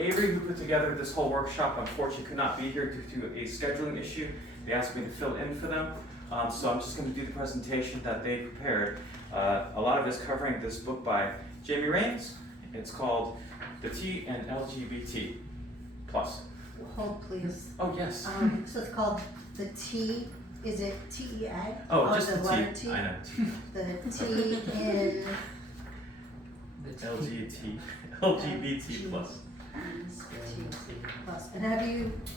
Avery, who put together this whole workshop, unfortunately could not be here due to a scheduling issue. They asked me to fill in for them. So I'm just going to do the presentation that they prepared. A lot of it is covering this book by Jamie Raines. It's called The T and LGBT Plus. Hold please. Oh, yes. So it's called The T, is it T-E-A? Oh, just the letter T. I know. The T in... LGBT Plus. Plus.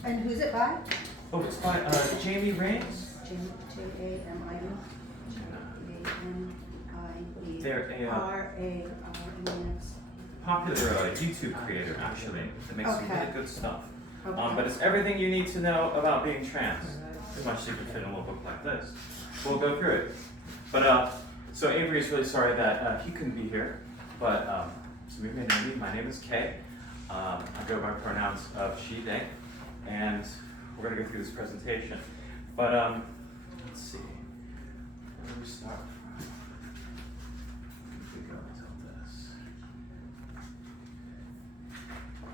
And who's it by? Oh, it's by Jamie Raines. J-A-M-I-E. They're a R-A-I-N-S. popular YouTube creator, actually, that makes some really good stuff. Okay. But it's everything you need to know about being trans. Pretty much you can fit in a little book like this. We'll go through it. But so Avery is really sorry that he couldn't be here. But so we may know me. My name is Kay. I go by pronouns of she, they, and we're going to go through this presentation. But let's see. Where do we start from? We go until this.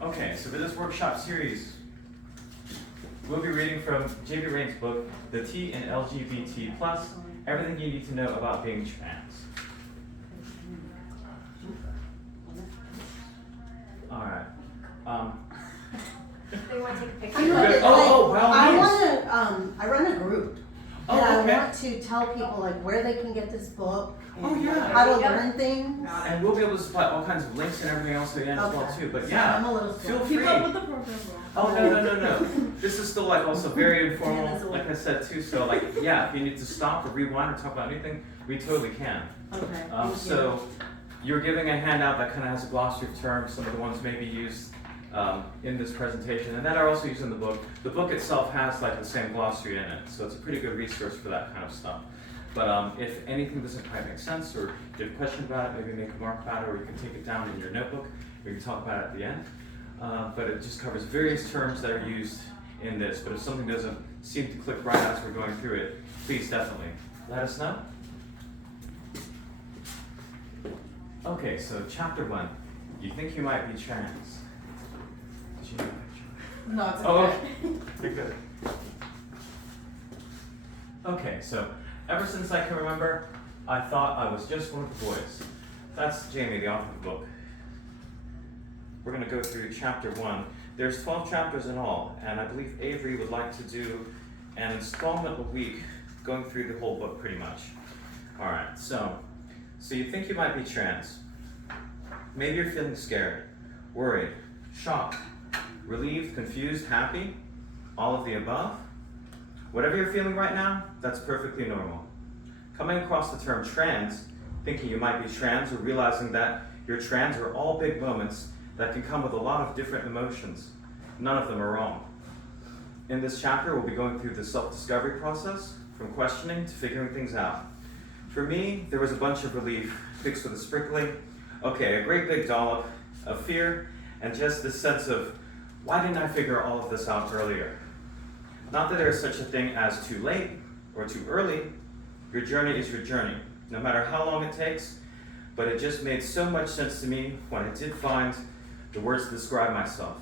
Okay, so for this workshop series, we'll be reading from Jamie Raines' book, The T in LGBT Plus, Everything You Need to Know About Being Trans. All right. They want to take a picture. I run a group. Oh, and okay. I want to tell people like where they can get this book and Oh, yeah. how to learn things. And we'll be able to supply all kinds of links and everything else at the end as well too. But So yeah, I'm a little feel slow. free. Keep up with the program. Oh no. This is still like also very informal, like I said too. So like yeah, if you need to stop or rewind or talk about anything, we totally can. Okay. Thank So you're giving a handout that kind of has a glossary of terms. Some of the ones may be used in this presentation, and that are also used in the book. The book itself has like the same glossary in it, so it's a pretty good resource for that kind of stuff. But if anything doesn't quite make sense, or you have a question about it, maybe make a mark about it, or you can take it down in your notebook. We can talk about it at the end. But it just covers various terms that are used in this. But if something doesn't seem to click right as we're going through it, please definitely let us know. Okay, so chapter 1. You think you might be trans. Did you know that? No, it's Oh, okay. you're good. Okay, so ever since I can remember, I thought I was just one of the boys. That's Jamie, the author of the book. We're going to go through chapter 1. There's 12 chapters in all, and I believe Avery would like to do an installment a week going through the whole book pretty much. Alright, so you think you might be trans. Maybe you're feeling scared, worried, shocked, relieved, confused, happy, all of the above. Whatever you're feeling right now, that's perfectly normal. Coming across the term trans, thinking you might be trans, or realizing that you're trans are all big moments that can come with a lot of different emotions. None of them are wrong. In this chapter, we'll be going through the self-discovery process, from questioning to figuring things out. For me, there was a bunch of relief mixed with a sprinkling, a great big dollop of fear, and just this sense of, why didn't I figure all of this out earlier? Not that there is such a thing as too late or too early. Your journey is your journey, no matter how long it takes, but it just made so much sense to me when I did find the words to describe myself.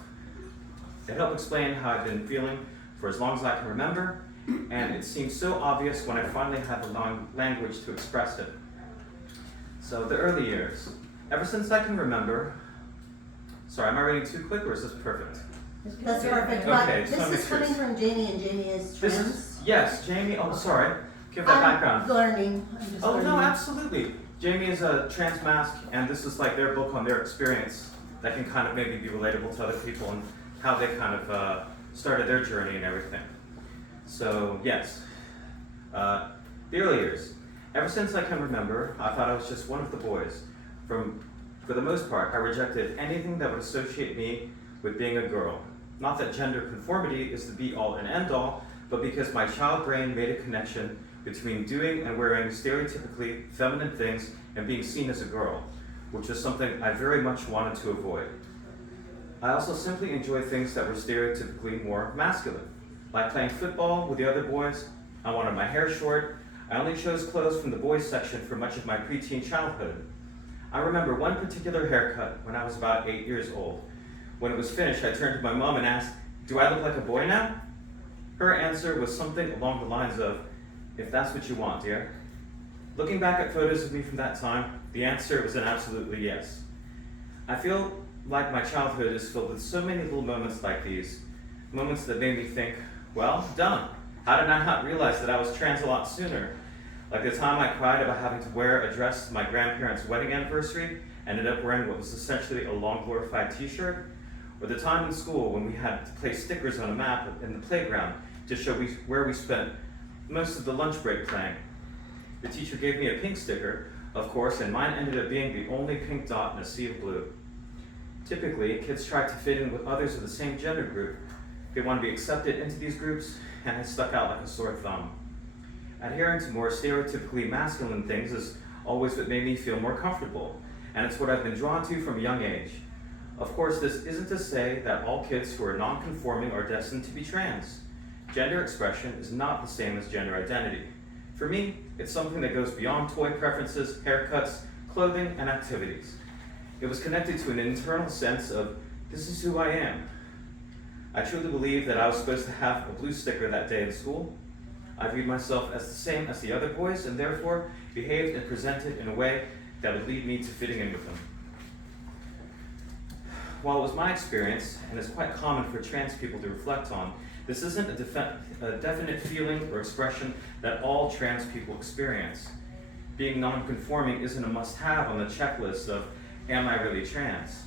It helped explain how I've been feeling for as long as I can remember, and it seemed so obvious when I finally had the language to express it. So the early years. Ever since I can remember, sorry, am I reading too quick or is this perfect? That's perfect. Okay, But so this is coming from Jamie, and Jamie is trans. Yes, Jamie, sorry, give that background. I'm just learning. No, absolutely. Jamie is a trans mask, and this is like their book on their experience that can kind of maybe be relatable to other people and how they kind of started their journey and everything. So, yes, the early years. Ever since I can remember, I thought I was just one of the boys. For the most part, I rejected anything that would associate me with being a girl. Not that gender conformity is the be-all and end-all, but because my child brain made a connection between doing and wearing stereotypically feminine things and being seen as a girl, which was something I very much wanted to avoid. I also simply enjoyed things that were stereotypically more masculine, like playing football with the other boys. I wanted my hair short. I only chose clothes from the boys section for much of my preteen childhood. I remember one particular haircut when I was about 8 years old, When it was finished, I turned to my mom and asked, "Do I look like a boy now?" Her answer was something along the lines of, "If that's what you want, dear." Looking back at photos of me from that time, the answer was an absolutely yes. I feel like my childhood is filled with so many little moments like these, moments that made me think, well, done. How did I not realize that I was trans a lot sooner? Like the time I cried about having to wear a dress to my grandparents' wedding anniversary, ended up wearing what was essentially a long glorified t-shirt, or the time in school when we had to place stickers on a map in the playground to show where we spent most of the lunch break playing. The teacher gave me a pink sticker, of course, and mine ended up being the only pink dot in a sea of blue. Typically, kids try to fit in with others of the same gender group. They want to be accepted into these groups, and it stuck out like a sore thumb. Adhering to more stereotypically masculine things is always what made me feel more comfortable, and it's what I've been drawn to from a young age. Of course, this isn't to say that all kids who are non-conforming are destined to be trans. Gender expression is not the same as gender identity. For me, it's something that goes beyond toy preferences, haircuts, clothing, and activities. It was connected to an internal sense of, this is who I am. I truly believe that I was supposed to have a blue sticker that day in school. I viewed myself as the same as the other boys, and therefore behaved and presented in a way that would lead me to fitting in with them. While it was my experience, and is quite common for trans people to reflect on, this isn't a definite feeling or expression that all trans people experience. Being non-conforming isn't a must-have on the checklist of, am I really trans?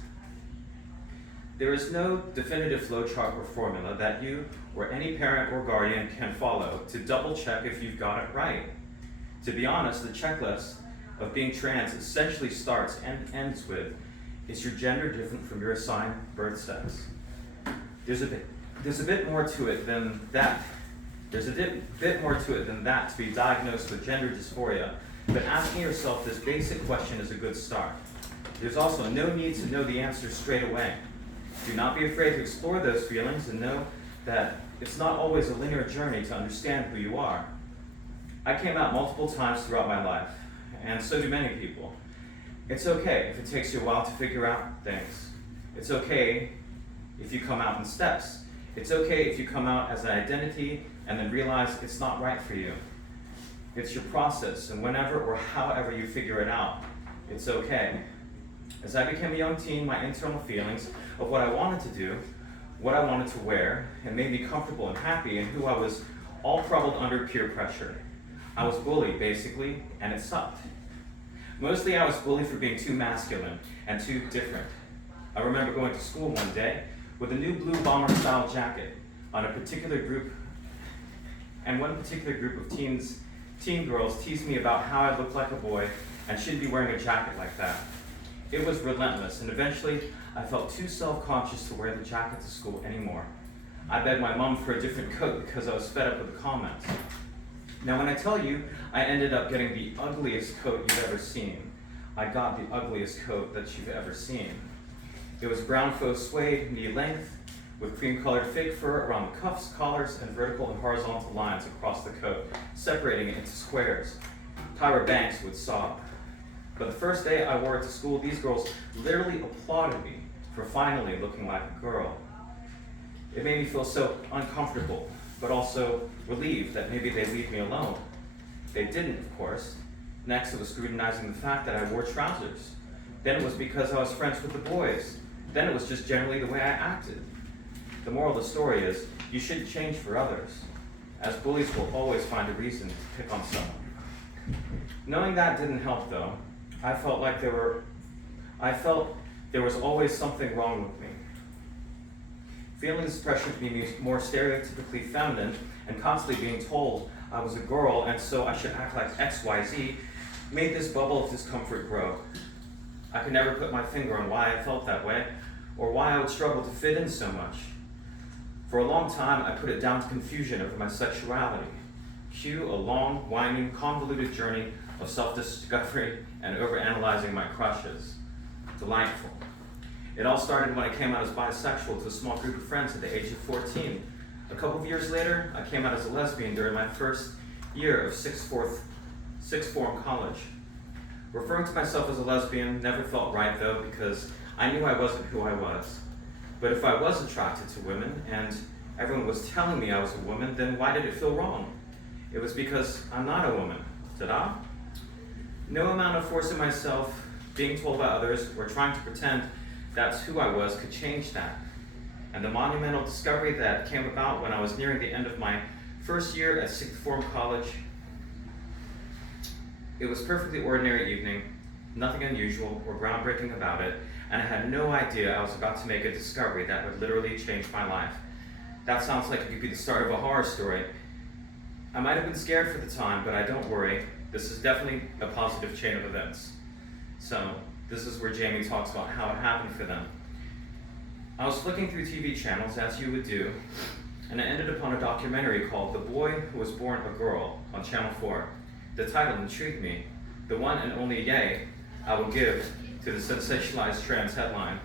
There is no definitive flowchart or formula that you or any parent or guardian can follow to double check if you've got it right. To be honest, the checklist of being trans essentially starts and ends with, is your gender different from your assigned birth sex? There's a bit more to it than that. There's a bit more to it than that to be diagnosed with gender dysphoria, but asking yourself this basic question is a good start. There's also no need to know the answer straight away. Do not be afraid to explore those feelings and know that it's not always a linear journey to understand who you are. I came out multiple times throughout my life, and so do many people. It's okay if it takes you a while to figure out things. It's okay if you come out in steps. It's okay if you come out as an identity and then realize it's not right for you. It's your process, and whenever or however you figure it out, it's okay. As I became a young teen, my internal feelings of what I wanted to do, what I wanted to wear, and made me comfortable and happy in who I was, all crumbled under peer pressure. I was bullied, basically, and it sucked. Mostly I was bullied for being too masculine and too different. I remember going to school one day with a new blue bomber-style jacket on a particular group, and one particular group of teen girls teased me about how I looked like a boy and shouldn't be wearing a jacket like that. It was relentless, and eventually I felt too self-conscious to wear the jacket to school anymore. I begged my mom for a different coat because I was fed up with the comments. Now when I tell you I ended up getting the ugliest coat you've ever seen, I got the ugliest coat that you've ever seen. It was brown faux suede, knee length, with cream-colored fake fur around the cuffs, collars, and vertical and horizontal lines across the coat, separating it into squares. Tyra Banks would sob. But the first day I wore it to school, these girls literally applauded me for finally looking like a girl. It made me feel so uncomfortable, but also relieved that maybe they'd leave me alone. They didn't, of course. Next, it was scrutinizing the fact that I wore trousers. Then it was because I was friends with the boys. Then it was just generally the way I acted. The moral of the story is, you shouldn't change for others, as bullies will always find a reason to pick on someone. Knowing that didn't help though. I felt there was always something wrong with me. Feeling this pressure to be more stereotypically feminine and constantly being told I was a girl and so I should act like XYZ made this bubble of discomfort grow. I could never put my finger on why I felt that way or why I would struggle to fit in so much. For a long time, I put it down to confusion over my sexuality. Cue a long, winding, convoluted journey of self-discovery and overanalyzing my crushes. Delightful. It all started when I came out as bisexual to a small group of friends at the age of 14. A couple of years later, I came out as a lesbian during my first year of sixth form college. Referring to myself as a lesbian never felt right though, because I knew I wasn't who I was. But if I was attracted to women and everyone was telling me I was a woman, then why did it feel wrong? It was because I'm not a woman. Ta-da! No amount of forcing myself, being told by others, or trying to pretend that's who I was could change that. And the monumental discovery that came about when I was nearing the end of my first year at sixth form college. It was a perfectly ordinary evening, nothing unusual or groundbreaking about it, and I had no idea I was about to make a discovery that would literally change my life. That sounds like it could be the start of a horror story. I might have been scared for the time, but I don't worry. This is definitely a positive chain of events. So, this is where Jamie talks about how it happened for them. I was flicking through TV channels, as you would do, and I ended upon a documentary called The Boy Who Was Born a Girl on Channel 4. The title intrigued me. The one and only yay I will give to the sensationalized trans headline.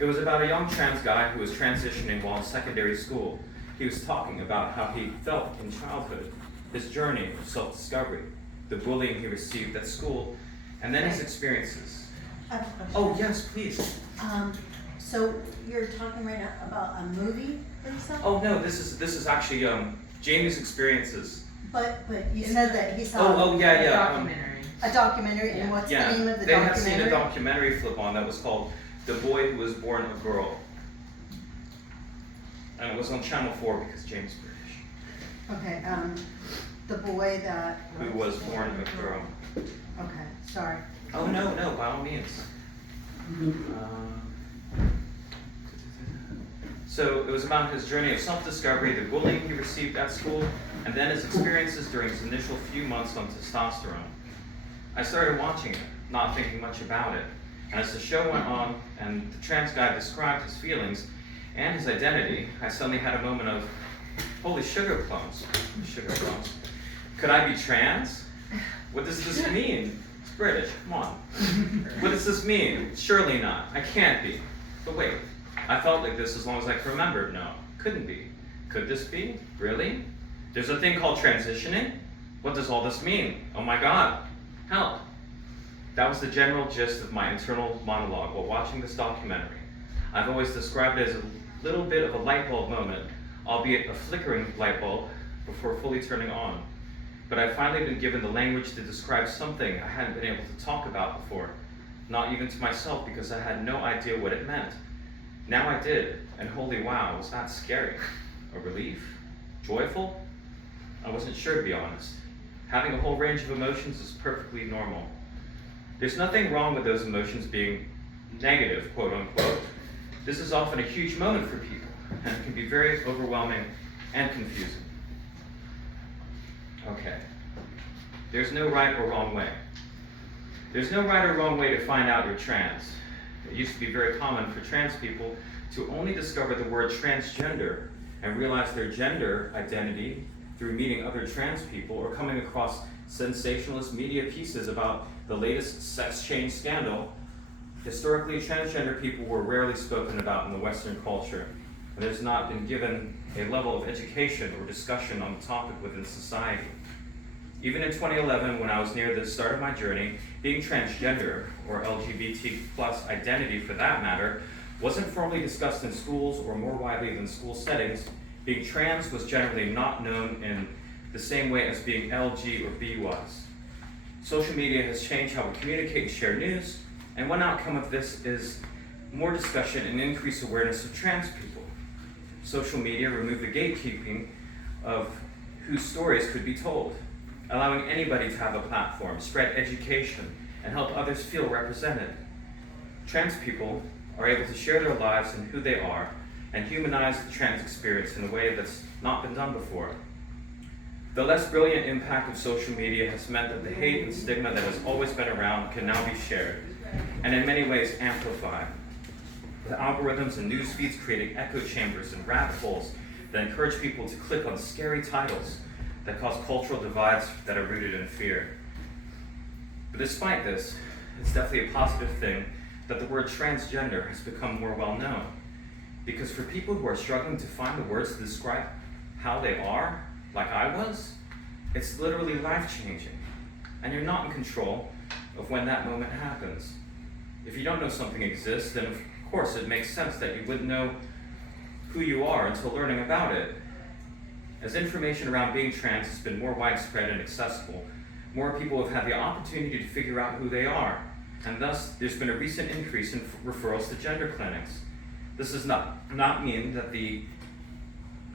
It was about a young trans guy who was transitioning while in secondary school. He was talking about how he felt in childhood, his journey of self-discovery, the bullying he received at school, and then his experiences. I have a question. Oh, yes, please. So you're talking right now about a movie that you saw? Oh, no, this is actually Jamie's experiences. But you said that he saw Yeah. Documentary. a documentary, and what's the name of the they documentary? had seen a documentary flip on that was called The Boy Who Was Born a Girl. And it was on Channel 4 because Jamie's British. Okay, the boy that Who was born a girl. Okay, sorry. Oh, no, by all means. So it was about his journey of self-discovery, the bullying he received at school, and then his experiences during his initial few months on testosterone. I started watching it, not thinking much about it. And as the show went on and the trans guy described his feelings and his identity, I suddenly had a moment of, holy sugar plums. Sugar plums. Could I be trans? What does this mean? It's British, come on. What does this mean? Surely not. I can't be. But wait, I felt like this as long as I can remember. No, couldn't be. Could this be? Really? There's a thing called transitioning? What does all this mean? Oh my God, help. That was the general gist of my internal monologue while watching this documentary. I've always described it as a little bit of a light bulb moment, albeit a flickering light bulb before fully turning on. But I've finally been given the language to describe something I hadn't been able to talk about before, not even to myself because I had no idea what it meant. Now I did, and holy wow, was that scary? A relief? Joyful? I wasn't sure, to be honest. Having a whole range of emotions is perfectly normal. There's nothing wrong with those emotions being negative, quote unquote. This is often a huge moment for people, and it can be very overwhelming and confusing. Okay. There's no right or wrong way. There's no right or wrong way to find out you're trans. It used to be very common for trans people to only discover the word transgender and realize their gender identity through meeting other trans people or coming across sensationalist media pieces about the latest sex change scandal. Historically, transgender people were rarely spoken about in the Western culture, and there's not been given a level of education or discussion on the topic within society. Even in 2011, when I was near the start of my journey, being transgender, or LGBT plus identity for that matter, wasn't formally discussed in schools or more widely than school settings. Being trans was generally not known in the same way as being LG or B was. Social media has changed how we communicate and share news, and one outcome of this is more discussion and increased awareness of trans people. Social media removed the gatekeeping of whose stories could be told, allowing anybody to have a platform, spread education, and help others feel represented. Trans people are able to share their lives and who they are, and humanize the trans experience in a way that's not been done before. The less brilliant impact of social media has meant that the hate and stigma that has always been around can now be shared, and in many ways amplified. With algorithms and news feeds creating echo chambers and rabbit holes that encourage people to click on scary titles that cause cultural divides that are rooted in fear. But despite this, it's definitely a positive thing that the word transgender has become more well known. Because for people who are struggling to find the words to describe how they are, like I was, it's literally life-changing. And you're not in control of when that moment happens. If you don't know something exists, then of Of course, it makes sense that you wouldn't know who you are until learning about it. As information around being trans has been more widespread and accessible, more people have had the opportunity to figure out who they are, and thus there's been a recent increase in referrals to gender clinics. This does not mean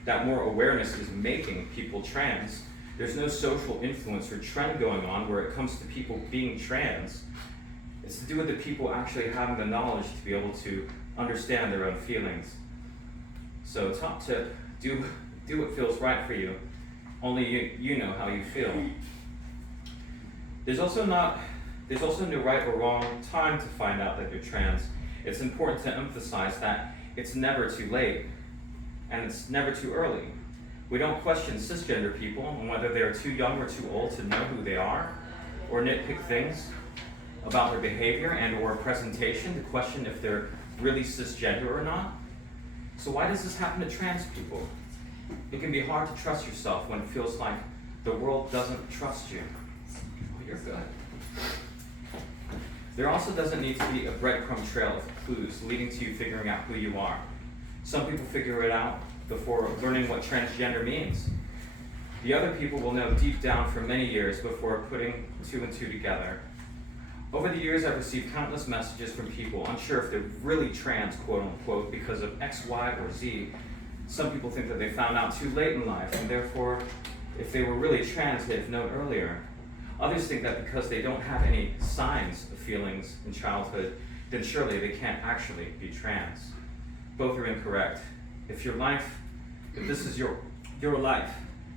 that more awareness is making people trans. There's no social influence or trend going on where it comes to people being trans. It's to do with the people actually having the knowledge to be able to understand their own feelings. So top tip, do what feels right for you. Only you know how you feel. There's also no right or wrong time to find out that you're trans. It's important to emphasize that it's never too late, and it's never too early. We don't question cisgender people on whether they are too young or too old to know who they are, or nitpick things about their behavior and or presentation to question if they're really cisgender or not. So why does this happen to trans people? It can be hard to trust yourself when it feels like the world doesn't trust you. Well, you're good. There also doesn't need to be a breadcrumb trail of clues leading to you figuring out who you are. Some people figure it out before learning what transgender means. The other people will know deep down for many years before putting two and two together. Over the years, I've received countless messages from people unsure if they're really trans, quote unquote, because of X, Y, or Z. Some people think that they found out too late in life, and therefore, if they were really trans, they'd have known earlier. Others think that because they don't have any signs of feelings in childhood, then surely they can't actually be trans. Both are incorrect. If this is your life,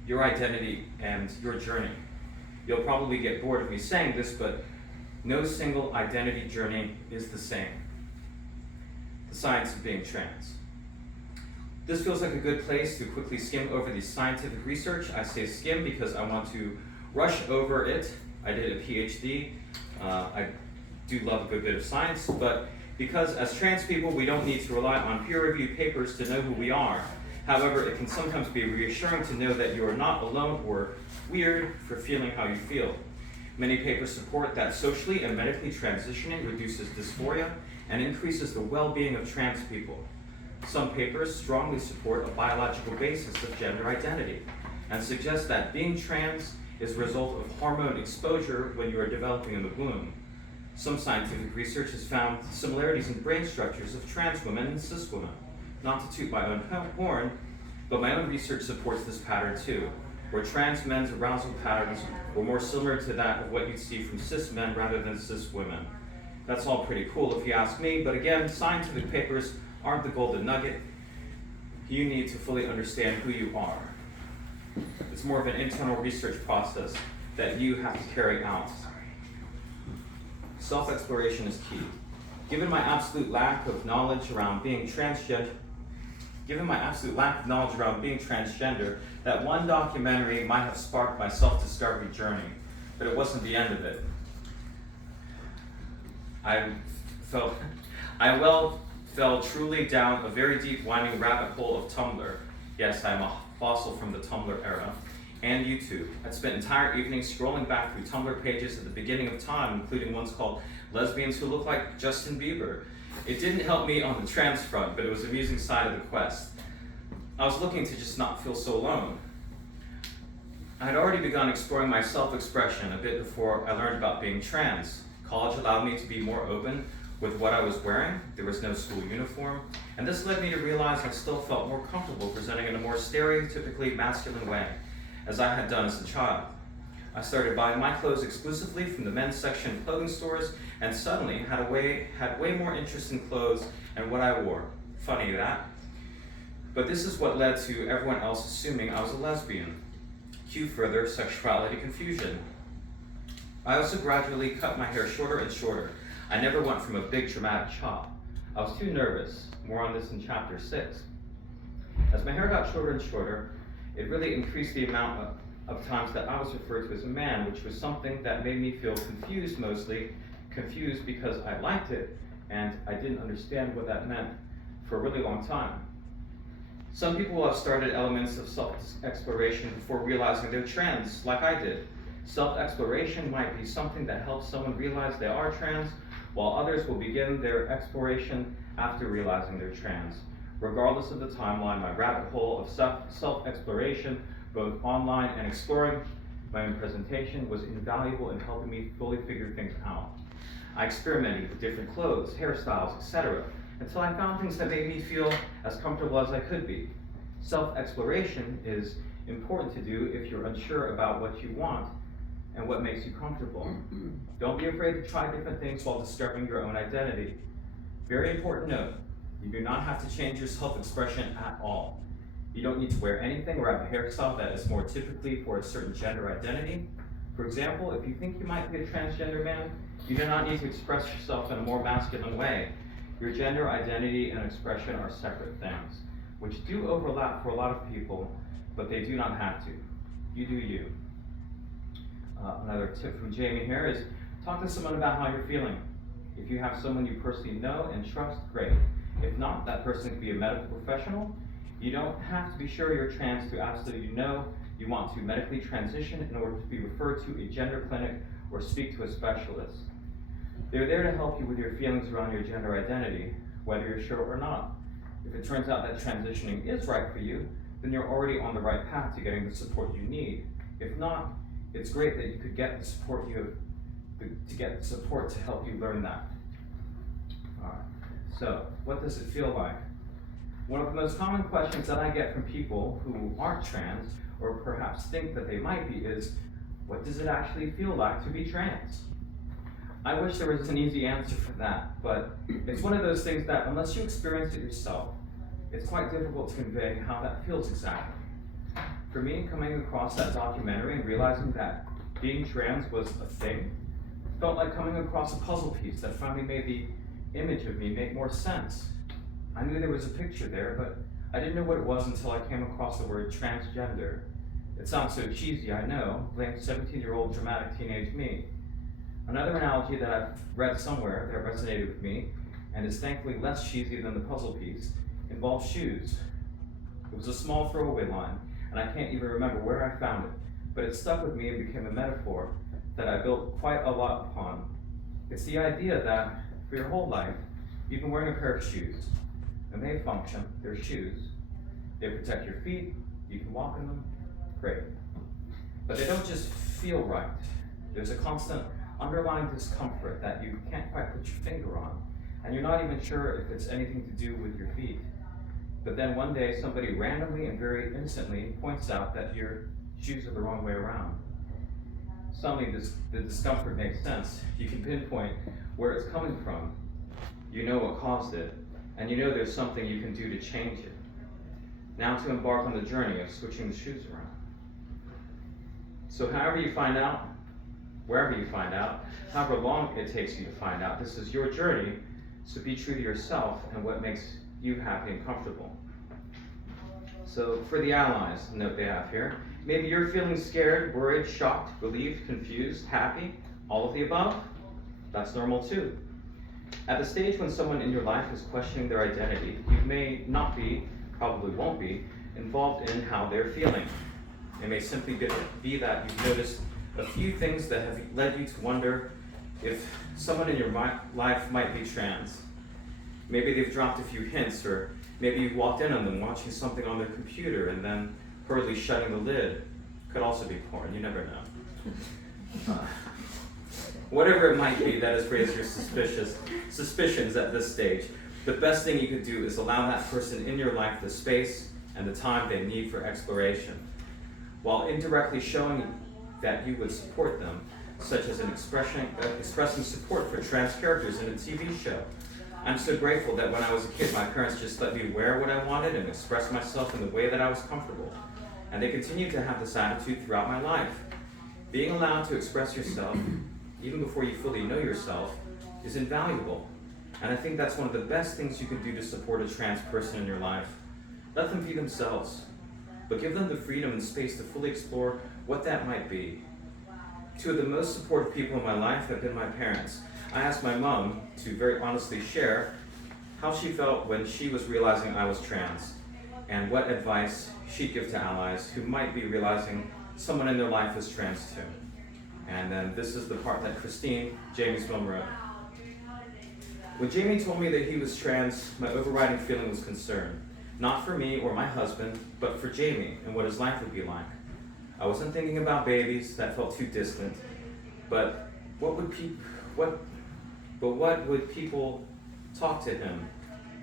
your identity, and your journey, you'll probably get bored of me saying this, but no single identity journey is the same. The science of being trans. This feels like a good place to quickly skim over the scientific research. I say skim because I want to rush over it. I did a PhD. I do love a good bit of science, but because as trans people, we don't need to rely on peer-reviewed papers to know who we are. However, it can sometimes be reassuring to know that you are not alone or weird for feeling how you feel. Many papers support that socially and medically transitioning reduces dysphoria and increases the well-being of trans people. Some papers strongly support a biological basis of gender identity and suggest that being trans is a result of hormone exposure when you are developing in the womb. Some scientific research has found similarities in brain structures of trans women and cis women. Not to toot my own horn, but my own research supports this pattern too, where trans men's arousal patterns were more similar to that of what you'd see from cis men rather than cis women. That's all pretty cool if you ask me, but again, scientific papers aren't the golden nugget. You need to fully understand who you are. It's more of an internal research process that you have to carry out. Self-exploration is key. Given my absolute lack of knowledge around being transgender, that one documentary might have sparked my self-discovery journey, but it wasn't the end of it. I fell truly down a very deep, winding rabbit hole of Tumblr. Yes, I'm a fossil from the Tumblr era. And YouTube. I'd spent entire evenings scrolling back through Tumblr pages at the beginning of time, including ones called Lesbians Who Look Like Justin Bieber. It didn't help me on the trans front, but it was an amusing side of the quest. I was looking to just not feel so alone. I had already begun exploring my self-expression a bit before I learned about being trans. College allowed me to be more open with what I was wearing. There was no school uniform, and this led me to realize I still felt more comfortable presenting in a more stereotypically masculine way, as I had done as a child. I started buying my clothes exclusively from the men's section of clothing stores, and suddenly had way more interest in clothes and what I wore. Funny that. But this is what led to everyone else assuming I was a lesbian. Cue further sexuality confusion. I also gradually cut my hair shorter and shorter. I never went from a big dramatic chop. I was too nervous. More on this in chapter 6. As my hair got shorter and shorter, it really increased the amount of times that I was referred to as a man, which was something that made me feel confused, mostly confused because I liked it and I didn't understand what that meant for a really long time. Some people have started elements of self-exploration before realizing they're trans, like I did. Self-exploration might be something that helps someone realize they are trans, while others will begin their exploration after realizing they're trans. Regardless of the timeline, my rabbit hole of self-exploration, both online and exploring my own presentation, was invaluable in helping me fully figure things out. I experimented with different clothes, hairstyles, etc., until I found things that made me feel as comfortable as I could be. Self-exploration is important to do if you're unsure about what you want and what makes you comfortable. Don't be afraid to try different things while discovering your own identity. Very important note, you do not have to change your self-expression at all. You don't need to wear anything or have a hairstyle that is more typically for a certain gender identity. For example, if you think you might be a transgender man, you do not need to express yourself in a more masculine way. Your gender identity and expression are separate things, which do overlap for a lot of people, but they do not have to. You do you. Another tip from Jamie here is talk to someone about how you're feeling. If you have someone you personally know and trust, great. If not, that person could be a medical professional. You don't have to be sure you're trans to absolutely know you want to medically transition in order to be referred to a gender clinic or speak to a specialist. They're there to help you with your feelings around your gender identity, whether you're sure or not. If it turns out that transitioning is right for you, then you're already on the right path to getting the support you need. If not, it's great that you could get the support to help you learn that. All right. So, what does it feel like? One of the most common questions that I get from people who aren't trans, or perhaps think that they might be, is, what does it actually feel like to be trans? I wish there was an easy answer for that, but it's one of those things that unless you experience it yourself, it's quite difficult to convey how that feels exactly. For me, coming across that documentary and realizing that being trans was a thing, felt like coming across a puzzle piece that finally made the image of me make more sense. I knew there was a picture there, but I didn't know what it was until I came across the word transgender. It sounds so cheesy, I know, blame 17-year-old dramatic teenage me. Another analogy that I've read somewhere that resonated with me, and is thankfully less cheesy than the puzzle piece, involves shoes. It was a small throwaway line, and I can't even remember where I found it, but it stuck with me and became a metaphor that I built quite a lot upon. It's the idea that for your whole life, you've been wearing a pair of shoes, and they function, they're shoes. They protect your feet, you can walk in them, great. But they don't just feel right. There's a constant underlying discomfort that you can't quite put your finger on, and you're not even sure if it's anything to do with your feet. But then one day somebody randomly and very innocently points out that your shoes are the wrong way around. Suddenly the discomfort makes sense. You can pinpoint where it's coming from. You know what caused it, and you know there's something you can do to change it. Now to embark on the journey of switching the shoes around. So however you find out, wherever you find out, however long it takes you to find out, this is your journey, so be true to yourself and what makes you happy and comfortable. So for the allies, the note they have here, maybe you're feeling scared, worried, shocked, relieved, confused, happy, all of the above. That's normal too. At the stage when someone in your life is questioning their identity, you may not be, probably won't be, involved in how they're feeling. It may simply be that you've noticed a few things that have led you to wonder if someone in your life might be trans. Maybe they've dropped a few hints, or maybe you walked in on them watching something on their computer and then hurriedly shutting the lid. Could also be porn, you never know. Whatever it might be that has raised your suspicions at this stage, the best thing you could do is allow that person in your life the space and the time they need for exploration, while indirectly showing that you would support them, such as expressing support for trans characters in a TV show. I'm so grateful that when I was a kid, my parents just let me wear what I wanted and express myself in the way that I was comfortable. And they continue to have this attitude throughout my life. Being allowed to express yourself, even before you fully know yourself, is invaluable. And I think that's one of the best things you can do to support a trans person in your life. Let them be themselves, but give them the freedom and space to fully explore what that might be. Two of the most supportive people in my life have been my parents. I asked my mom to very honestly share how she felt when she was realizing I was trans, and what advice she'd give to allies who might be realizing someone in their life is trans too. And then this is the part that Christine, Jamie's mom, wrote. When Jamie told me that he was trans, my overriding feeling was concern. Not for me or my husband, but for Jamie and what his life would be like. I wasn't thinking about babies, that felt too distant. But what would people talk to him?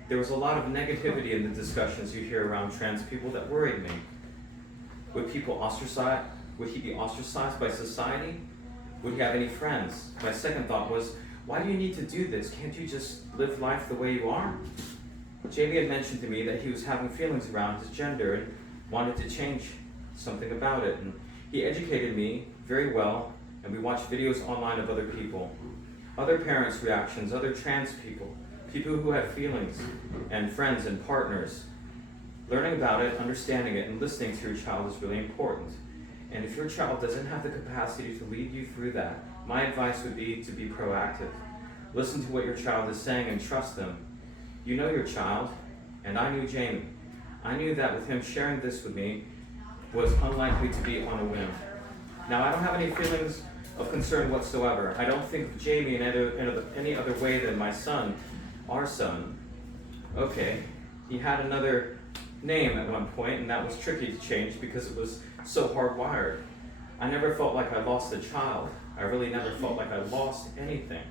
There was a lot of negativity in the discussions you hear around trans people that worried me. Would he be ostracized by society? Would he have any friends? My second thought was, why do you need to do this? Can't you just live life the way you are? Jamie had mentioned to me that he was having feelings around his gender and wanted to change something about it. And he educated me very well, and we watched videos online of other people, other parents' reactions, other trans people, people who have feelings, and friends and partners. Learning about it, understanding it, and listening to your child is really important. And if your child doesn't have the capacity to lead you through that, my advice would be to be proactive. Listen to what your child is saying and trust them. You know your child, and I knew Jamie. I knew that with him sharing this with me was unlikely to be on a whim. Now, I don't have any feelings of concern whatsoever. I don't think of Jamie in any other way than my son, our son. Okay, he had another name at one point, and that was tricky to change because it was so hardwired. I never felt like I lost a child. I really never felt like I lost anything.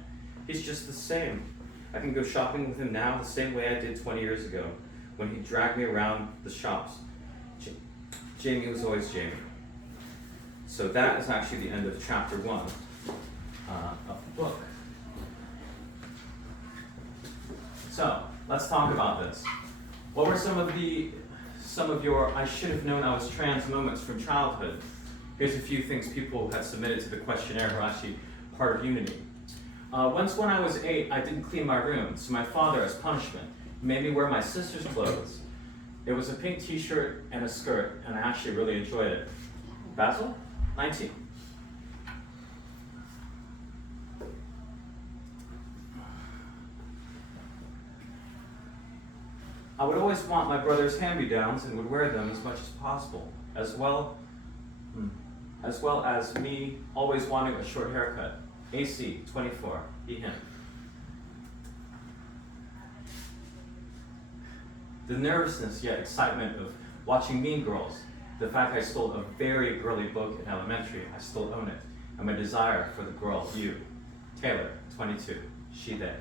He's just the same. I can go shopping with him now the same way I did 20 years ago when he dragged me around the shops. Jamie was always Jamie. So that is actually the end of chapter 1 of the book. So let's talk about this. What were some of your I should have known I was trans moments from childhood? Here's a few things people had submitted to the questionnaire who are actually part of Unity. Once when I was 8, I didn't clean my room, so my father, as punishment, made me wear my sister's clothes. It was a pink t-shirt and a skirt, and I actually really enjoyed it. Basil? 19. I would always want my brother's hand-me-downs and would wear them as much as possible, as well as me always wanting a short haircut. AC, 24, he, him. The nervousness yet excitement of watching Mean Girls, the fact I stole a very girly book in elementary, I still own it, and my desire for the girl, you. Taylor, 22, she, they.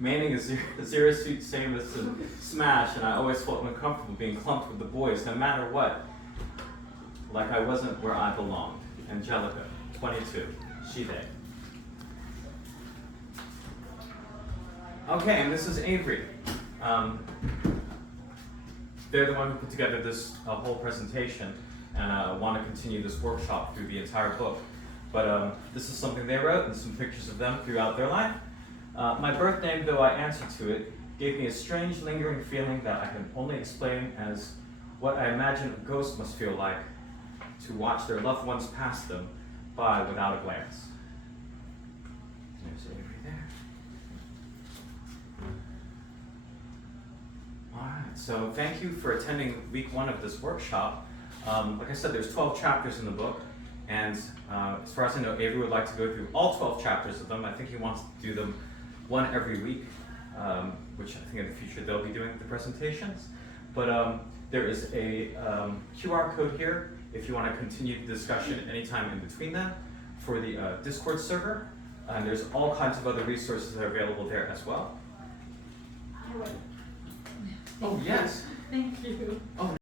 Manning is zero suit same as the Smash, and I always felt uncomfortable being clumped with the boys, no matter what. Like I wasn't where I belonged. Angelica, 22, she, they. Okay, and this is Avery. They're the one who put together this whole presentation, and want to continue this workshop through the entire book. But this is something they wrote, and some pictures of them throughout their life. My birth name, though I answered to it, gave me a strange lingering feeling that I can only explain as what I imagine a ghost must feel like to watch their loved ones pass them by without a glance. There's Avery there. Alright, so thank you for attending week 1 of this workshop. Like I said, there's 12 chapters in the book, and as far as I know, Avery would like to go through all 12 chapters of them. I think he wants to do them one every week, which I think in the future they'll be doing the presentations. But there is a QR code here if you want to continue the discussion anytime in between them for the Discord server. And there's all kinds of other resources that are available there as well. Oh, yes. Thank you. Oh,